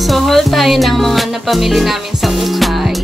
So, haul tayo ng mga napamili namin sa ukay.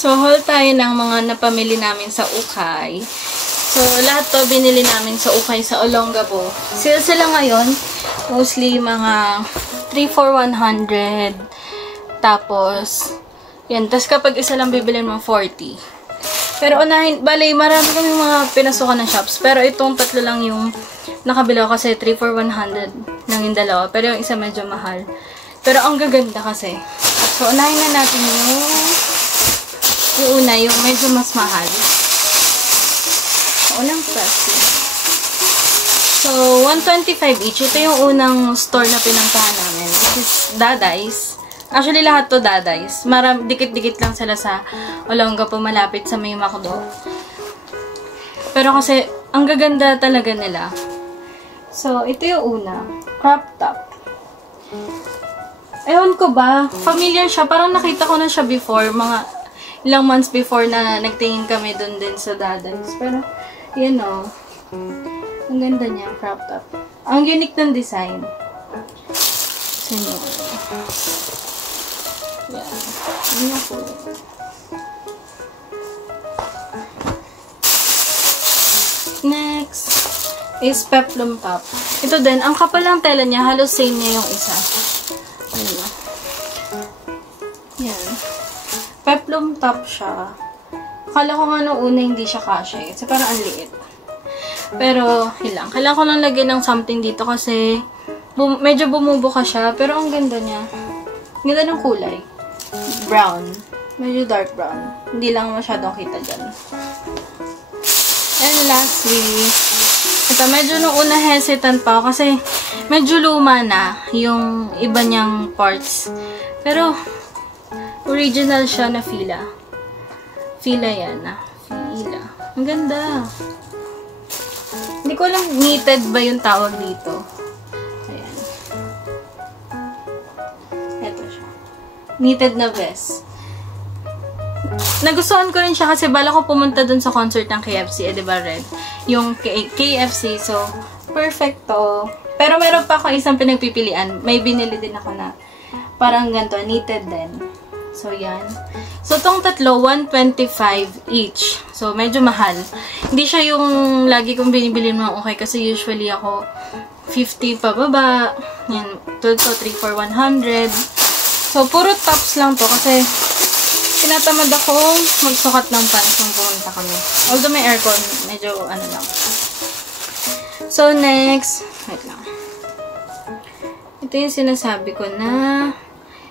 So, haul tayo ng mga napamili namin sa ukay. So, lahat to binili namin sa ukay sa Olongapo. Sale sila ngayon. Mostly mga 3 for 100. Tapos, yan. Tapos kapag isa lang bibilin mo, 40. Pero unahin, bali, marami kami mga pinasukan ng shops. Pero itong tatlo lang yung nakabila ko kasi 3 for 100 lang yung dalawa. Pero yung isa medyo mahal. Pero ang gaganda kasi. So, unahin na natin yung una, yung medyo mas mahal. Unang plastic. So, 125 each. Ito yung unang store na pinuntahan namin. Which is Daday's. Actually, lahat to Daday's. Dikit-dikit lang sila sa Olongapo, malapit sa may McDo. Pero kasi, ang gaganda talaga nila. So, ito yung una. Crop top. Ewan ko ba, familiar siya. Parang nakita ko na siya before. Mga ilang months before na nagtingin kami dun din sa Daday's. Pero, you know, ang ganda niya, crop top. Ang unique ng design. So, yeah. Yan yung kulay. Next is peplum top. Ito din, ang kapal ng tela niya, halos same niya yung isa. Ayun. Yan. Peplum top siya. Akala ko nga nung una hindi siya kasya. Kasi parang ang liit. Pero, hilang. Kailangan ko lang lagyan ng something dito kasi medyo bumubuka siya. Pero ang ganda niya. Ganda ng kulay. Brown. Medyo dark brown. Hindi lang masyadong kita dyan. And lastly, ito, medyo nung una hesitant pa ako kasi medyo luma na yung iba niyang parts. Pero, original siya na fila. Fila yan, fila. Ang ganda. Hindi ko alam, knitted ba yung tawag dito. Ayan. Ito siya. Knitted na vest. Nagustuhan ko rin siya kasi bala ko pumunta dun sa concert ng KFC. Diba, Red? Yung KFC. So, perfect to. Pero meron pa ako isang pinagpipilian. May binili din ako na parang ganito, knitted din. So, yan. So, tong tatlo, 125 each. So, medyo mahal. Hindi siya yung lagi kong binibili mga okay kasi usually ako 50 pababa. Yan. 12 to 3 for 100. So, puro tops lang to kasi tinatamad akong magsukat ng pants nung pumunta kami. Although may aircon, medyo ano lang. So, next, wait lang. Ito yung sinasabi ko na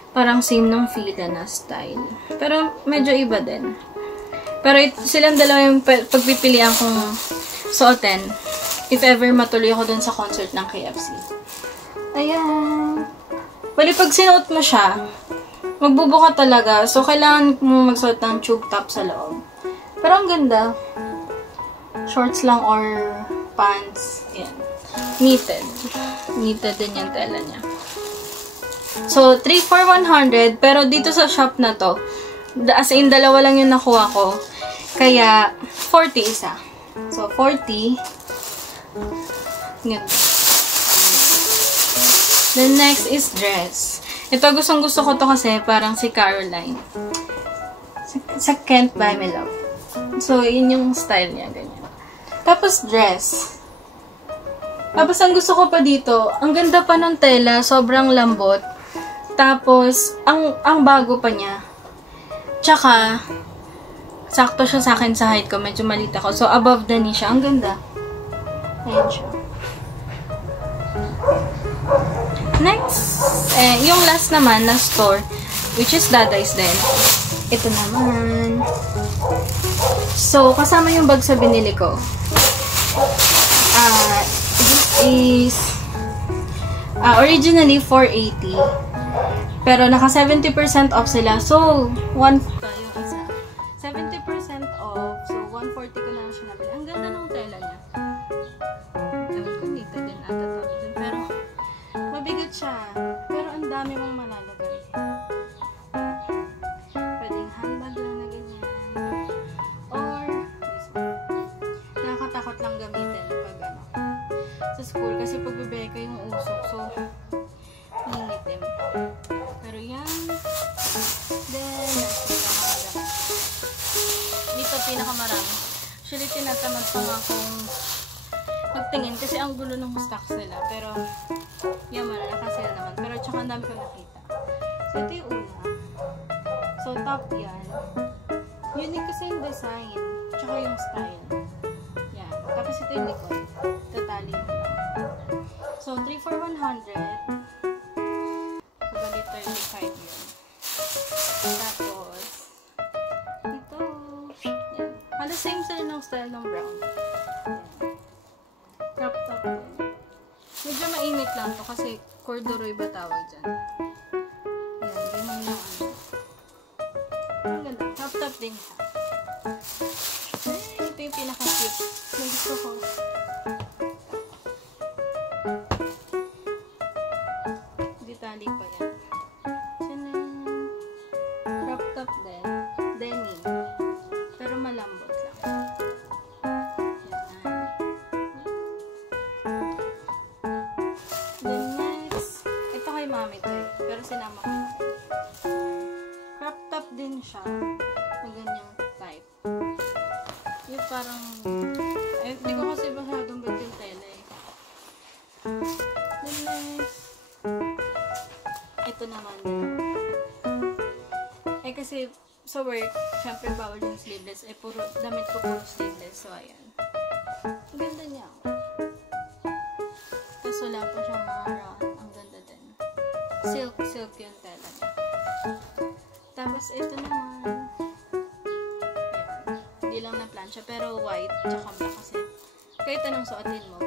parang same ng fila na style. Pero medyo iba din. Pero silang dalawa yung pagpipilian kong suotin if ever matuloy ako dun sa concert ng KFC. Ayan. Bali, pag sinuot mo siya, magbubuka talaga. So, kailangan mo magsuot ng tube top sa loob. Pero ang ganda. Shorts lang or pants. Ayan. Knitted. Knitted din yung tela niya. So, 3 for 100. Pero dito sa shop na to, as in, dalawa lang yung nakuha ko. Kaya, 40 isa. So, 40. Ganda. Then, next is dress. Ito, gustong-gusto ko to kasi parang si Caroline. Sa Can't Buy Me Love. So, yun yung style niya. Ganyan. Tapos, dress. Tapos, ang gusto ko pa dito, ang ganda pa ng tela. Sobrang lambot. Tapos, ang bago pa niya. Tsaka, sakto siya sa akin sa height ko. Medyo maliit ako. So, above the knee siya. Ang ganda. Ayan siya. Next, yung last naman na store, which is Daday's din. Ito naman. So, kasama yung bag sa binili ko. This is originally 480. Pero naka 70% off sila. So, 70% off. So, 140 ko lang siya nabili. Ang ganda ng tela niya. Ewan ko, dito din ata tawag din. Pero, mabigat siya. Pero, ang dami mong malalagay. Pwedeng handbag lang na ganyan. Or, this one. Nakakatakot lang gamitin pag ano, sa school. Kasi pag bibigay ko yung usok. So, nangingitim. Pero yan. Then, dito pinakamarami. Actually, tinatamad pa nga akong magtingin kasi ang gulo ng stocks nila. Pero, yan, malalaka sila naman. Pero, tsaka ang dami ko nakita. So, ito yung una. So, top yan. Unique kasi yung design. Tsaka yung style. Yan. Tapos, ito yung likod. Tatali mo lang. So, 3 for 100. So, bali 35 yun. Tapos, ito. Yan. Halos same sila ng style ng brown. Crop top din. Medyo mainit lang to kasi corduroy ba tawag dyan. Yan, ganyan lang ano. Ang ganda. Crop top din siya. Ito yung pinaka-cute. Yung gusto ko. Detali pa yan. Tiyanan. Crop top din. Denim. Pero malambot lang. Then next, ito kay mami to eh. Pero sinama ko na. Crop top din siya. Na ganyang type. Yung parang, di ko kasi masyadong bag yung tela eh. Then next, ito naman din. Eh kasi, sa work, syempre bawal yung sleeveless. Eh, puro, damit ko puro sleeveless. So, ayan. Ang ganda niya. Tapos wala pa siyang mga round. Ang ganda din. Silk yung tela niya. Tapos, ito naman. Ayan. Hindi lang na plancha, pero white, tsaka black kasi. Kahit anong suotin mo,